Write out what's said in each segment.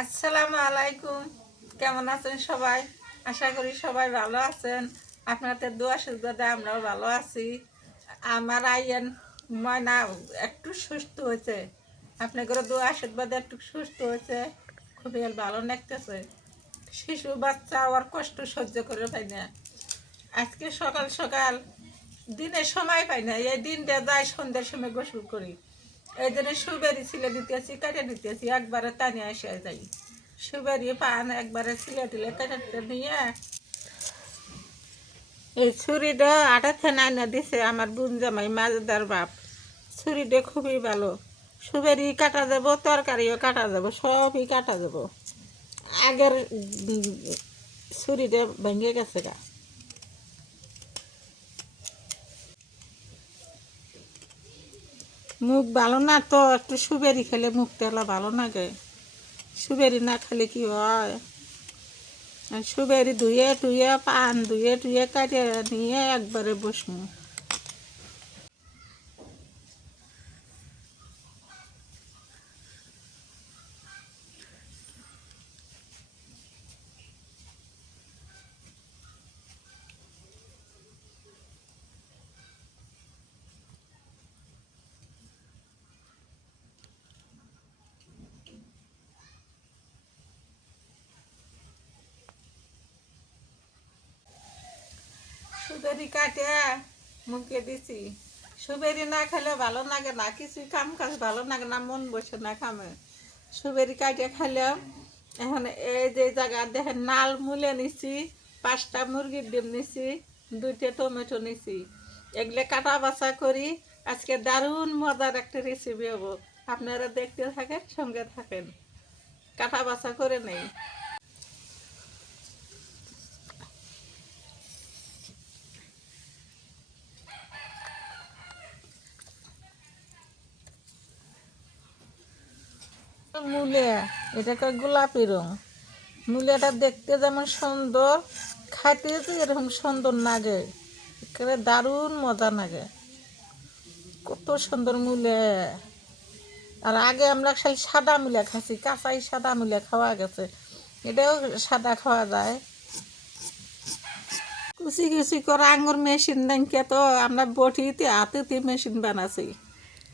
আসসালামু আলাইকুম। কেমন আছেন সবাই? আশা করি সবাই ভালো আছেন। আপনাদের দোয়া আশীর্বাদে আমরাও ভালো আছি। আমার আইয়ান ময়না একটু সুস্থ হয়েছে, আপনাদের দোয়া আশীর্বাদে একটু সুস্থ হয়েছে, খুবই ভালো লাগতেছে। শিশু বাচ্চা আর কষ্ট সহ্য করে পাই না। আজকে সকাল সকাল দিনের সময় পাই না, এই দিনটা যায় সন্ধ্যার সময় গোসল করি। এই জন্য সুবেরি ছিলে দিতেছি, কেটে দিতেছি, একবারে টানে এসে যাই। সুবেরি পান একবারে ছিলে দিলে কেটে নিয়ে এই ছুরিটা আটা থেনা না দিছে আমার বোন জামাই মাজদার বাপ। ছুরিটা খুবই ভালো, সুবেরি কাটা যাব, তরকারিও কাটা যাব, সবই কাটা যাব। আগের ছুরিটা ভেঙে গেছে গা। মুখ ভালো না তো, একটু সুবেরি খেলে মুখ তেলা ভালো লাগে। সুবেরি না খেলে কি হয়? সুবেরি ধুয়ে টুয়ে পান ধুয়ে টুয়ে কাটে নিয়ে একবারে বসবো। সুবেরি কাটে মুখে দিছি। সুবেরি না খেলে ভালো লাগে না, কিছু কাম কাজ ভালো লাগে না, মন বসে না কামে। সুবেরি কাটে খেলাম। এখন এই যে জায়গা দেখেন নাল মূলে নিছি, 5টা মুরগির ডিম নিছি, 2টে টমেটো নিছি। এগুলো কাটা বাছা করি। আজকে দারুণ মজার একটা রেসিপি হবো, আপনারা দেখতে থাকেন, সঙ্গে থাকেন। কাটা বাছা করে নেই। মূলে এটাকে গোলাপি রং। মূলাটা দেখতে যেমন সুন্দর, খাইতে তো এরকম সুন্দর লাগে, একেবারে দারুণ মজা লাগে। কত সুন্দর মূলে। আর আগে আমরা সেই সাদা মূলা খাইছি, কাঁচাই সাদা মূলা খাওয়া গেছে, এটাও সাদা খাওয়া যায়। কুচি কুচি করে আঙুর মেশিন নাকি তো আমরা বটিতে হাতেতে মেশিন বানাছি,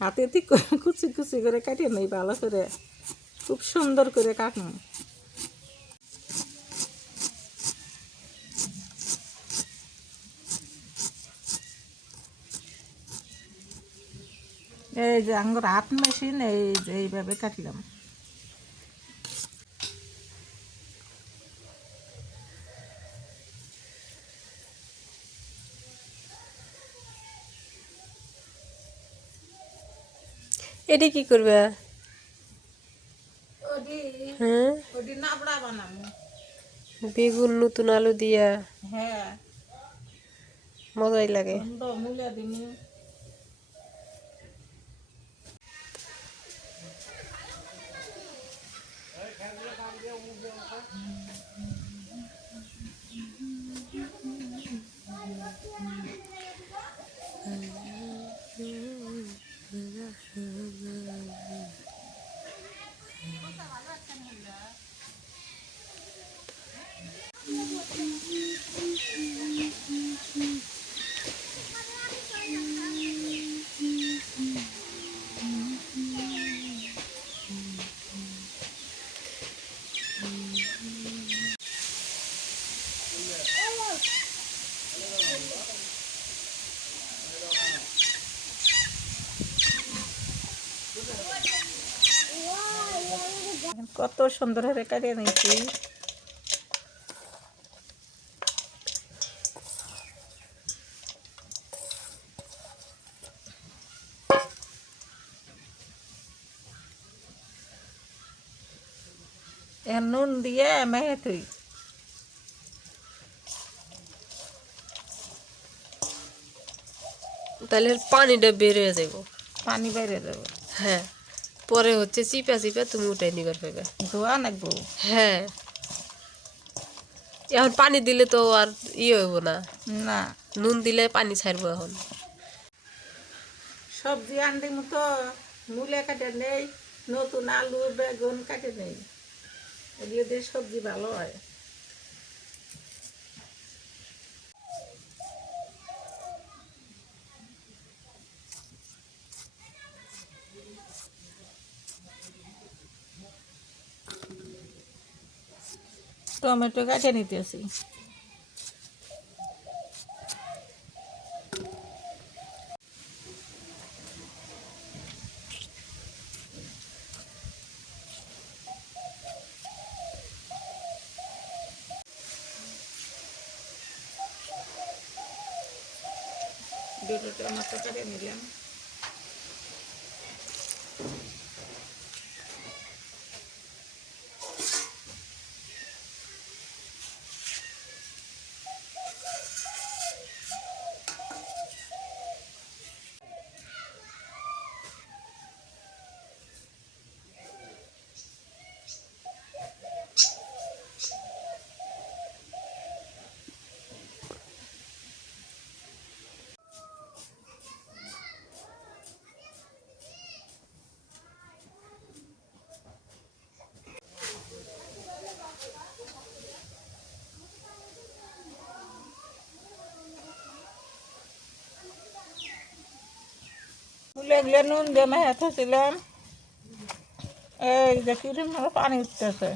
হাতেতে কুচি কুচি করে কাটিয়ে নেই ভালো করে, খুব সুন্দর করে কাটুন। এই যে আঙ্গুর হাত মেশিন, এই যে এইভাবে কাটলাম। এটা কি করবে? ওডি হ্যাঁ, ওডি নাবড়া বানাবো। বেগুন নতুন আলু দিয়া হ্যাঁ, মজাই লাগে। সুন্দর মূলা দিমু। কত সুন্দর করে কাটিয়ে নিয়েছি। নুন দিয়ে মেখে থুই। তাহলে পানিটা বের হয়ে যাবো। পানি বাইরে দেবো। হ্যাঁ, পরে হচ্ছে চিপা চিপা তুমি উঠাই নিবার পাবে। ধোয়া নাকবো। হ্যাঁ, এখন পানি দিলে তো আর হইব না, না, নুন দিলে পানি ছাড়বো এখন। সবজি আনতে মতো মূলা কাটে নেই, নতুন আলু বেগুন কাটে নেই। এগুলো দিয়ে সবজি ভালো হয়। টমেটো কাটে নিতেছি। দুটো টমেটো কাটে নিলাম। এগুলো নুন দিয়ে মেখেছিলাম। এই যে কিরম পানি উঠতেছে,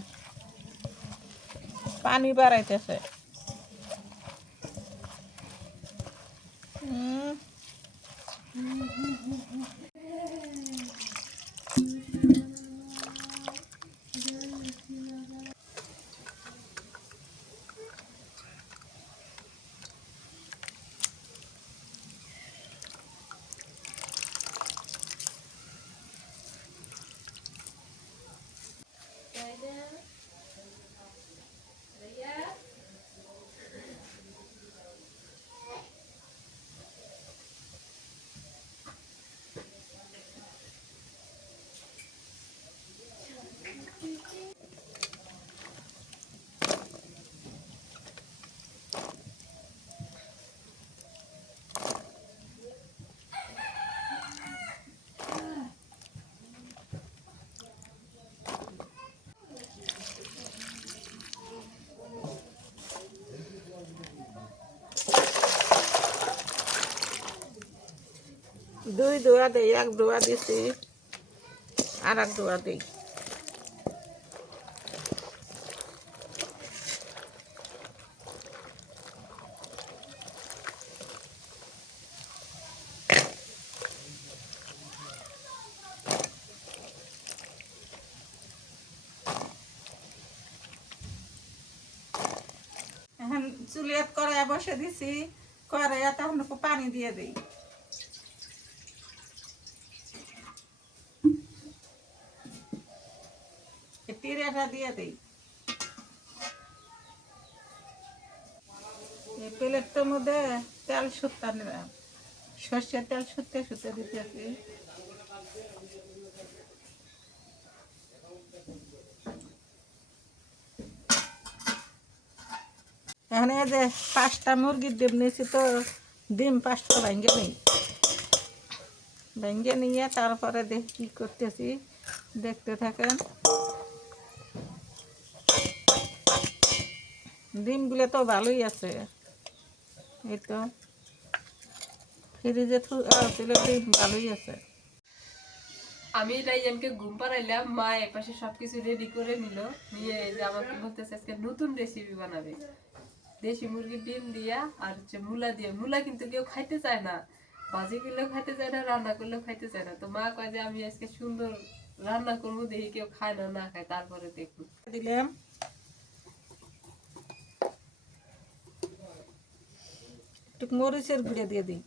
পানি বাড়াইতেছে। দুই দোয়া দিই, এক দোয়া দিছি, আর এক দোয়া দিই। এখন চুলিয়াত কড়াইয়া বসে দিছি, কড়াইয়া তখন একটু পানি দিয়ে দিই। টিরাটা দিয়ে দিই। এই প্লেটটার মধ্যে তেল সুত্তা নিলাম, সর্ষের তেল সুত্তে সুত্তে দিতেছি। এখন এই যে 5টা মুরগির ডিম নিয়েছি, তো ডিম 5টা ভেঙে নিয়ে তারপরে দেখি কি করতেছি, দেখতে থাকেন। ডিমগুলো তো ভালোই আছে, এই তো ফ্রিজে ছিল, ডিম ভালোই আছে। আমি রাইজানকে ঘুম পাড়াইলাম, মা এপাশে সবকিছু রেডি করে নিল, নিয়ে এই যে আমাকে বলতেছে আজকে নতুন রেসিপি বানাবে, দেশি মুরগির ডিম দিয়া আর হচ্ছে মূলা দিয়ে। মূলা কিন্তু কেউ খাইতে চায় না, ভাজি করলেও খাইতে চায় না, রান্না করলেও খাইতে চায় না। তো মা কয় যে আমি আজকে সুন্দর রান্না করবো, দেখি কেউ খায় না না খায়, তারপরে দেখুন। দিলাম একটু মরিচের গুঁড়ো দিয়ে দিই,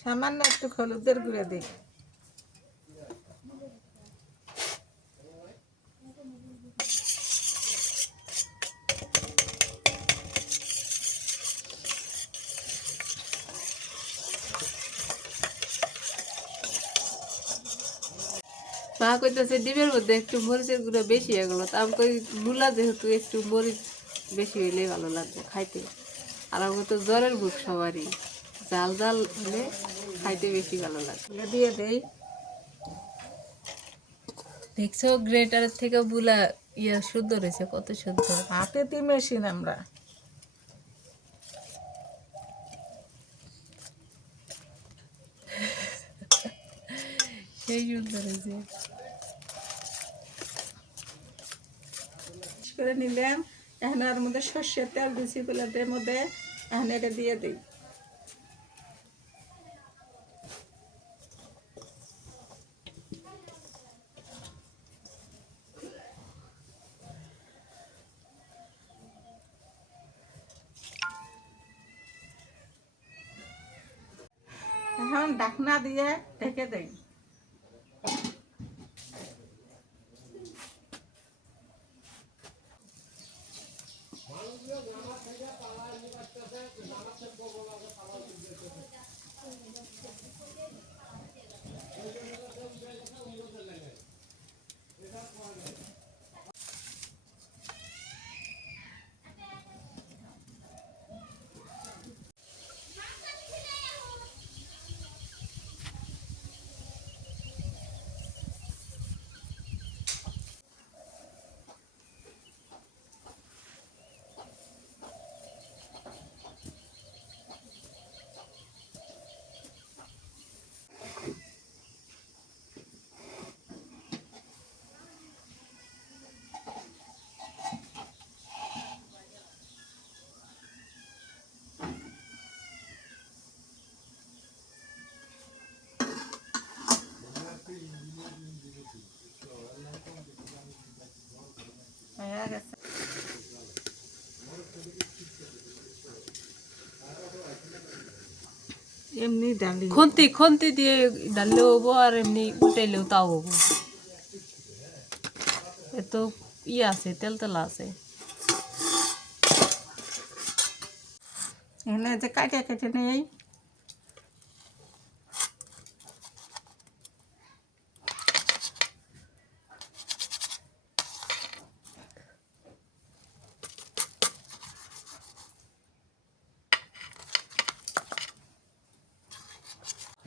সামান্য একটু হলুদের গুঁড়ো দিই। মা কইতেছে ডিমের মধ্যে একটু মরিচের গুঁড়ো বেশি হয়ে গেলো, তা আমি কই মূলা যেহেতু একটু মরিচ বেশি হইলে ভালো লাগবে খাইতে। আর আমার তো জ্বরের ভুগ সবারই, জাল জাল হলে খাইতে বেশি ভালো লাগে। এগুলো দিয়ে দেই। দেখছো গ্রেটারের থেকে বুলা ইয়া শুদ্ধ রয়েছে, কত শুদ্ধ। হাতে তি মেশিন আমরা। সেই সুন্দর হয়েছে। করে নিলাম। এখন এর মধ্যে সর্ষের তেল দিছি প্লেটের মধ্যে, এখন এটা দিয়ে দিই। এখন ঢাকনা দিয়ে ঢেকে দেই। হয়ে গেছে। এমনি ডালি খুন্তি খুন্তি দিয়ে ডাললেও হবো, আর এমনি উল্টাইলেও তাও হবো। এত ইয়ে আছে, তেল তেলা আছে। এখানে যে কাটে কেটে নেই।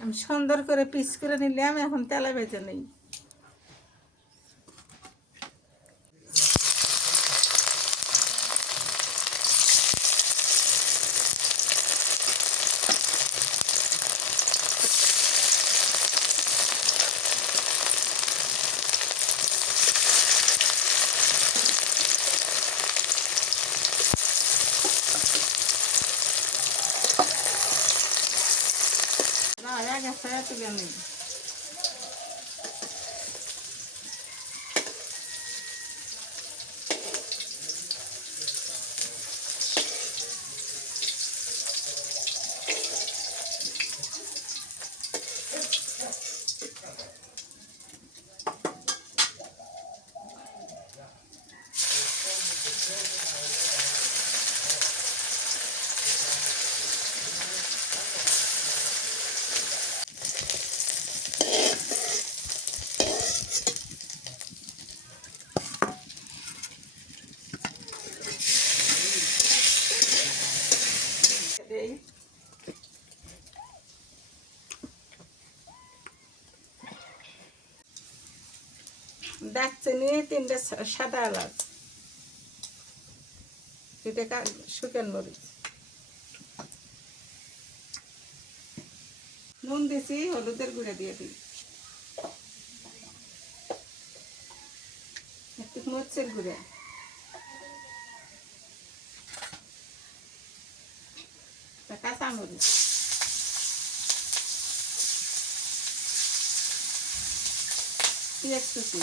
আমি সুন্দর করে পিস করে নিলাম, এখন তেলে ভেজে নেই। না হয়ে গেছে, তুলে নেই। দেই। দারচিনি 3টে, সাদা এলাচ, 2টে শুকনো মরিচ, নুন দিছি, হলুদের গুঁড়া দিয়ে দিই, একটু মরিচের গুঁড়া, কাঁচা মরিচ, পেঁয়াজ কুচি,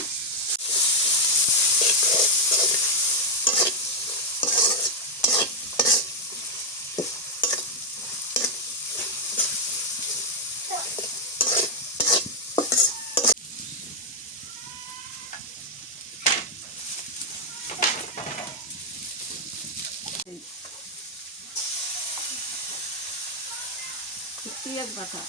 পেঁয়াজ বাটা,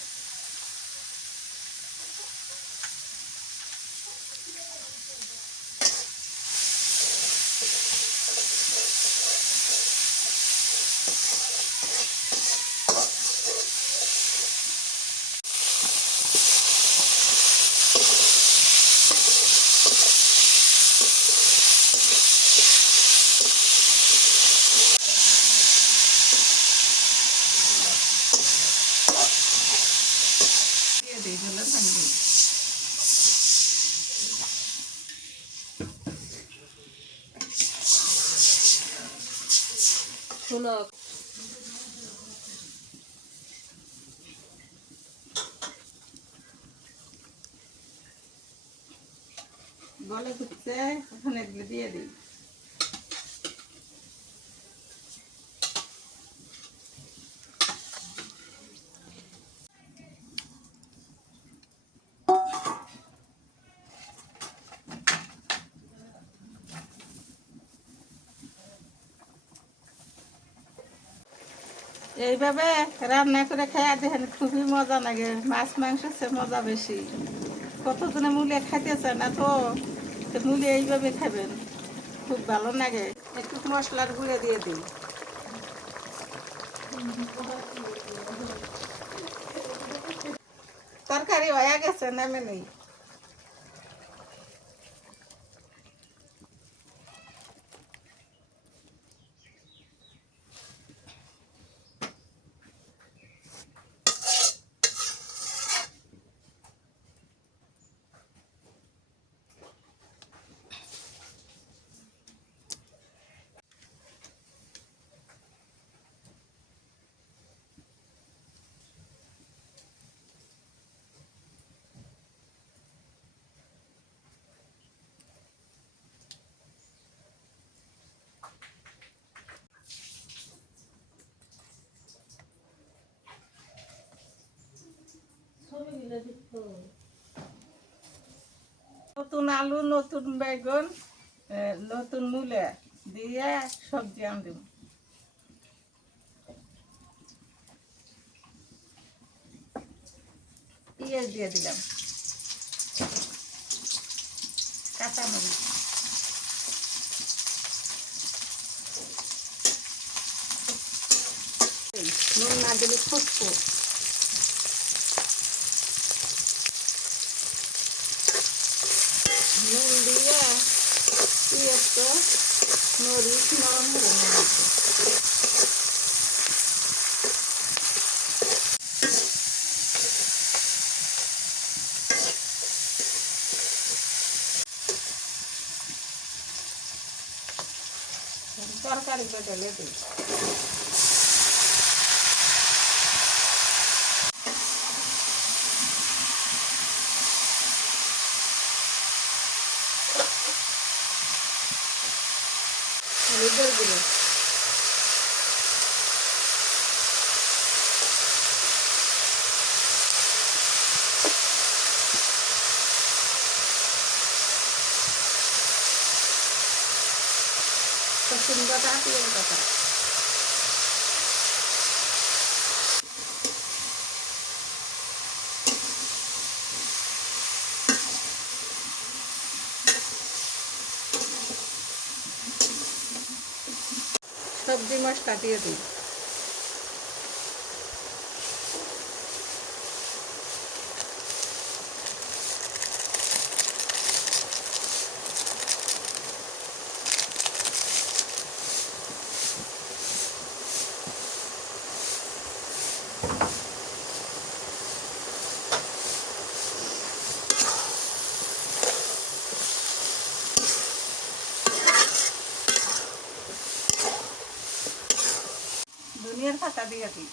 না বলে ঘুরছে, ওখানে এগুলো দিয়ে দিই। এইভাবে রান্না করে খাইয়া দেখেন খুবই মজা লাগে, মাছ মাংসের চেয়ে মজা বেশি। কতজনে মুলিয়া খাইতেছে না তো, তো মুলিয়া এইভাবে খাবেন, খুব ভালো লাগে। একটু মশলার গুঁড়ো দিয়ে দিই। তরকারি হয়ে গেছে, নামে নেই। নতুন আলু, নতুন বেগুন, নতুন মূলা দিয়ে সবজি আনলাম। পেঁয়াজ দিয়ে দিলাম, কাঁচামরিচ, নুন না দিলে ফুটবো। নুন দিয়ে পেঁয়াজটা মরিচ নরম করে নেব। তরকারিটা ঢেলে দিই। হলুদের গুঁড়ো, রসুন বাটা, পেঁয়াজ বাটা, সবজি মশলা দিয়ে দিই। ধনিয়ার পাতা দিয়ে দিই।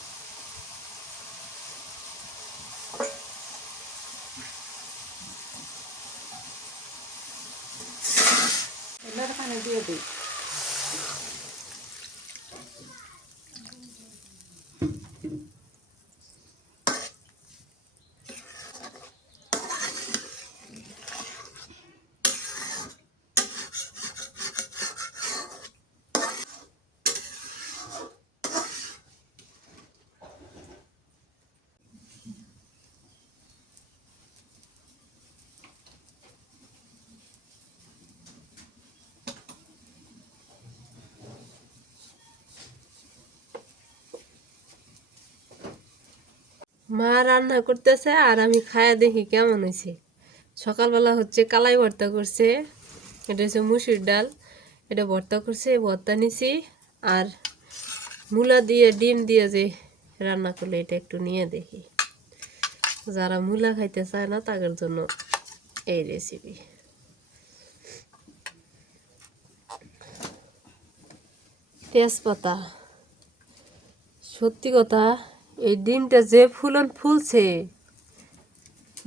এবার পানি দিয়ে দিই। মা রান্না করতেছে আর আমি খায়া দেখি কেমন হয়েছে। সকালবেলা হচ্ছে কালাই ভর্তা করছে, এটা হচ্ছে মুসুর ডাল, এটা ভর্তা করছে, ভর্তা নিছি। আর মূলা দিয়ে ডিম দিয়ে যে রান্না করলে এটা একটু নিয়ে দেখি। যারা মূলা খাইতে চায় না তাদের জন্য এই রেসিপি। তেজপাতা, সত্যি কথা, এই ডিমটা যে ফুলছে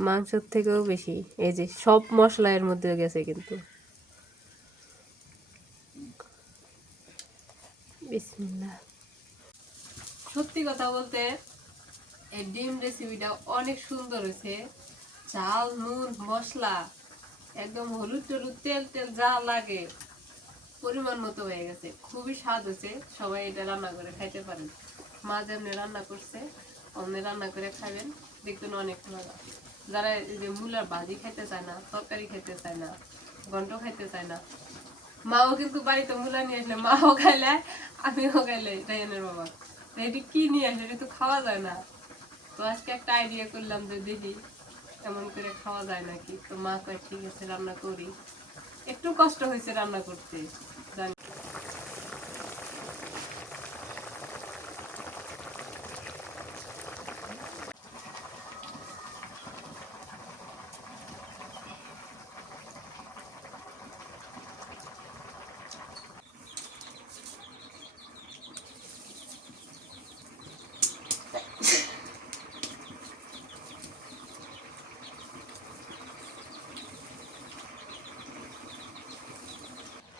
মাংসের থেকেও বেশি। এই যে সব মশলা এর মধ্যে গেছে কিন্তু। বিসমিল্লাহ। সত্যি কথা বলতে এই ডিম রেসিপিটা অনেক সুন্দর হয়েছে। চাল, নুন, মশলা, একদম হলুদ টলুদ, তেল তেল যা লাগে পরিমাণ মতো হয়ে গেছে। খুবই স্বাদ হয়েছে। সবাই এটা রান্না করে খাইতে পারেন। মা যেমনি রান্না করছে অমনি রান্না করে খাবেন, দেখবেন অনেক মজা। যারা এই যে মূলার ভাজি খেতে চায় না, তরকারি খেতে চায় না, ঘন্ট খাইতে চায় না, মাও কিন্তু বাড়িতে মূলা নিয়ে আসলে মাও খাইলে আমিও খাইলে রায়নের বাবা। এটি কি নিয়ে আসলে এটা তো খাওয়া যায় না। তো আজকে একটা আইডিয়া করলাম যে দেখি এমন করে খাওয়া যায় নাকি। তো মা কয় ঠিক আছে রান্না করি। একটু কষ্ট হয়েছে রান্না করতে জানি।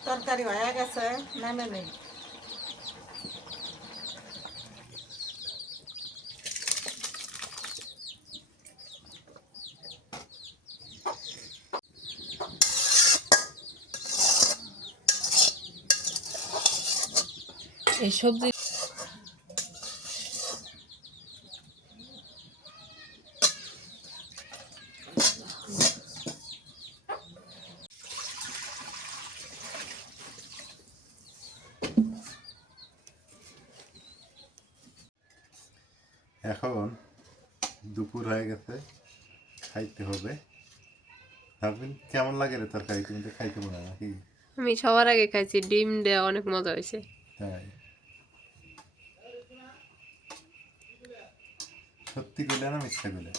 তরকারি হয়ে গেছে, নামে নেই। এই সবজি এখন দুপুর হয়ে গেছে, খাইতে হবে। ভাববেন কেমন লাগে রে তরকারি, তুমি তো খাইতে মনে হয় নাকি? আমি সবার আগে খাইছি, ডিম দেওয়া অনেক মজা হয়েছে। তাই সত্যি কইলে না মিথ্যা কইলে?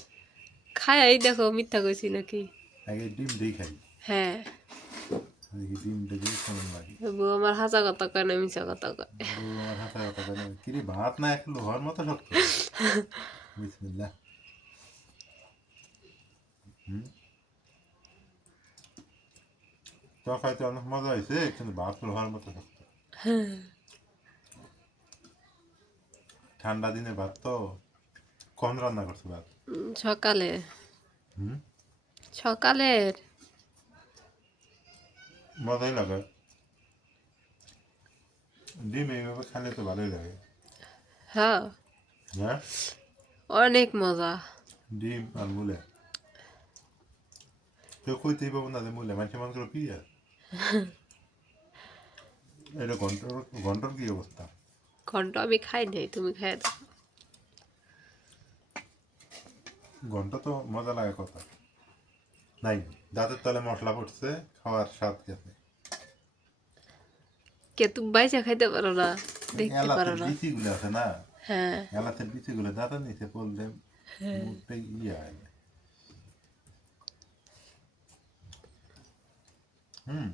খাই দেখো মিথ্যা কইছি নাকি। আগে ডিম দিয়ে খাই, হ্যাঁ, দেখি ডিমটা দিয়ে কেমন লাগে। বউ আমার হাসা কথা কয় না, মিছা কথা কয়। বউ আমার হাতে কথা কেন কিরে, ভাত না এক লোহার মতো শক্ত। বিসমিল্লাহ। হুম, তরকারিতে অনেক মজা হয়েছে, কিন্তু ভাত লোহার মতো শক্ত। ঠান্ডা দিনে ভাত তো। কখন রান্না করছো ভাত? সকালে, হুম, সকালের। মজাই লাগে। ডিম এইভাবে খেলে তো ভালোই লাগে। হ্যাঁ, হ্যাঁ, অনেক মজা। ডিম আর মূলে কেউ কইতেই পাবো না যে মূলে মানুষ মনে করো কি আর এটা ঘন্টর ঘন্টর কি অবস্থা? ঘন্ট আমি খাই নাই, তুমি খাই দাও। ঘন্ট তো মজা লাগে কথা নাই, দাঁতের তলে মশলা পড়ছে, খাওয়ার স্বাদ গেছে। কে তুমি বাইচা খাইতে পারো না, দেখতে পারো এলাচের না। বিচিগুলো আছে না, হ্যাঁ, এলাচের বিচিগুলো দাঁতের নিচে পড়লে মুখটাই ইয়ে হয় না। হুম,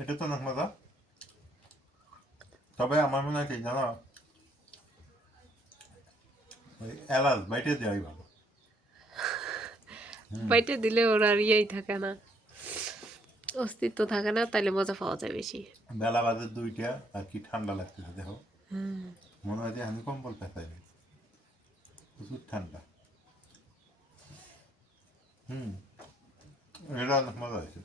এটা তো অনেক মজা। তবে আমার মনে হয় কি জানো, ওই এলাচ বাইটে দেওয়াই ভালো। বাইটে দিলে ওর আর ইয়েই থাকে না, অস্তিত্ব থাকে না, তাইলে মজা পাওয়া যায় বেশি। বেলা বাজে 2টা, আর কি ঠান্ডা লাগতেছে দেখো। মনে হয় যে আমি কম্বল পেঁচাই, প্রচুর ঠান্ডা। হুম, এটা অনেক মজা হয়েছে।